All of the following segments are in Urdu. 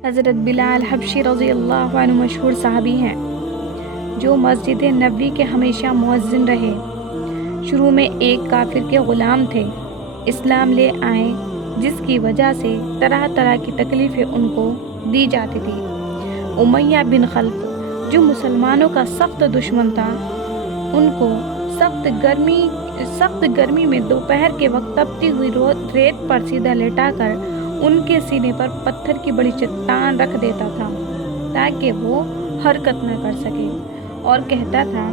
حضرت بلال حبشی رضی اللہ عنہ مشہور صحابی ہیں جو مسجد نبوی کے ہمیشہ مؤذن رہے۔ شروع میں ایک کافر کے غلام تھے، اسلام لے آئے جس کی وجہ سے طرح طرح کی تکلیفیں ان کو دی جاتی تھی۔ امیہ بن خلف جو مسلمانوں کا سخت دشمن تھا، ان کو سخت گرمی میں دوپہر کے وقت تپتی ہوئی ریت پر سیدھا لٹا کر ان کے سینے پر پتھر کی بڑی چٹان رکھ دیتا تھا تاکہ وہ حرکت نہ کر سکے، اور کہتا تھا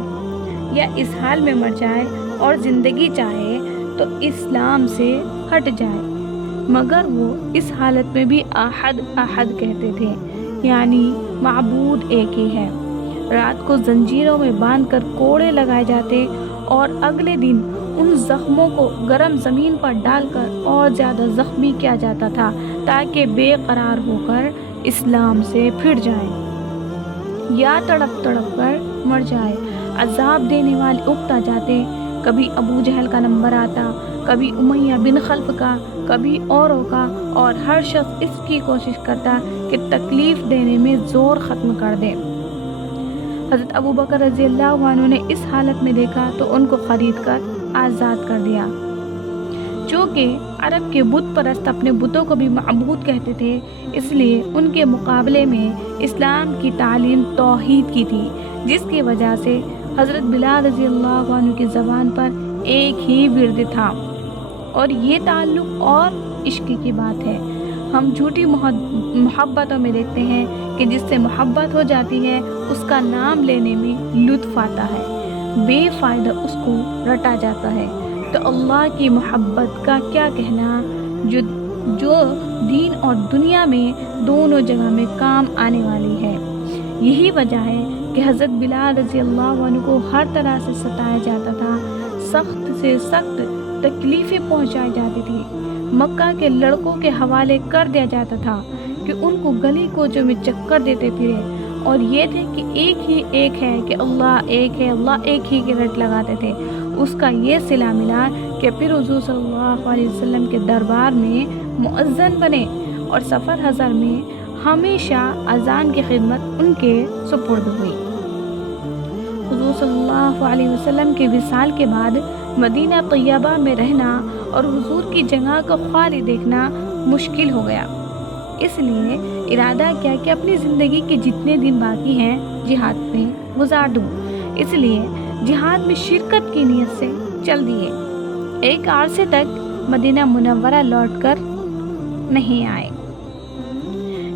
یا اس حال میں مر جائے اور زندگی چاہے تو اسلام سے ہٹ جائے، مگر وہ اس حالت میں بھی احد احد کہتے تھے، یعنی معبود ایک ہی ہے۔ رات کو زنجیروں میں باندھ کر کوڑے لگائے جاتے اور اگلے دن ان زخموں کو گرم زمین پر ڈال کر اور زیادہ زخمی کیا جاتا تھا تاکہ بے قرار ہو کر اسلام سے پھر جائیں یا تڑپ تڑپ کر مر جائے۔ عذاب دینے والے اکتا جاتے، کبھی ابو جہل کا نمبر آتا، کبھی امیہ بن خلف کا، کبھی اوروں کا، اور ہر شخص اس کی کوشش کرتا کہ تکلیف دینے میں زور ختم کر دے۔ حضرت ابو بکر رضی اللہ عنہ نے اس حالت میں دیکھا تو ان کو خرید کر آزاد کر دیا۔ چونکہ عرب کے بت پرست اپنے بتوں کو بھی معبود کہتے تھے، اس لیے ان کے مقابلے میں اسلام کی تعلیم توحید کی تھی، جس کی وجہ سے حضرت بلال رضی اللہ عنہ کی زبان پر ایک ہی ورد تھا، اور یہ تعلق اور عشق کی بات ہے۔ ہم جھوٹی محبتوں میں دیکھتے ہیں کہ جس سے محبت ہو جاتی ہے اس کا نام لینے میں لطف آتا ہے، بے فائدہ اس کو رٹا جاتا ہے، تو اللہ کی محبت کا کیا کہنا جو دین اور دنیا میں دونوں جگہ میں کام آنے والی ہے۔ یہی وجہ ہے کہ حضرت بلال رضی اللہ عنہ کو ہر طرح سے ستایا جاتا تھا، سخت سے سخت تکلیفیں پہنچائی جاتی تھی، مکہ کے لڑکوں کے حوالے کر دیا جاتا تھا کہ ان کو گلی کوچوں میں چکر دیتے پھرے، اور یہ تھے کہ ایک ہے کہ اللہ ایک ہے، اللہ ایک ہی کے رٹ لگاتے تھے۔ اس کا یہ صلہ ملا کہ پھر حضور صلی اللہ علیہ وسلم کے دربار میں مؤذن بنے، اور سفر حضر میں ہمیشہ اذان کی خدمت ان کے سپرد ہوئی۔ حضور صلی اللہ علیہ وسلم کے وصال کے بعد مدینہ طیبہ میں رہنا اور حضور کی جگہ کو خالی دیکھنا مشکل ہو گیا، اس لیے ارادہ کیا کہ اپنی زندگی کے جتنے دن باقی ہیں جہاد میں گزار دوں، اس لیے جہاد میں شرکت کی نیت سے چل دیے۔ ایک عرصے تک مدینہ منورہ لوٹ کر نہیں آئے۔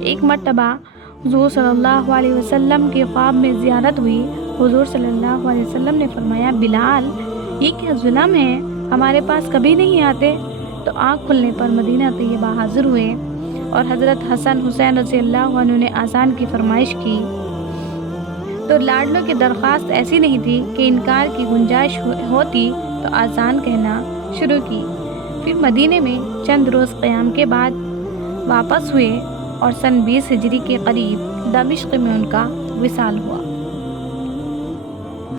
ایک مرتبہ حضور صلی اللہ علیہ وسلم کے خواب میں زیارت ہوئی۔ حضور صلی اللہ علیہ وسلم نے فرمایا، بلال یہ کیا ظلم ہے، ہمارے پاس کبھی نہیں آتے؟ تو آنکھ کھلنے پر مدینہ طیبہ حاضر ہوئے، اور حضرت حسن حسین رضی اللہ عنہ نے آذان کی فرمائش کی تو لاڈلوں کی درخواست ایسی نہیں تھی کہ انکار کی گنجائش ہوتی تو آذان کہنا شروع کی۔ پھر مدینے میں چند روز قیام کے بعد واپس ہوئے، اور سن 20 ہجری کے قریب دمشق میں ان کا وصال ہوا۔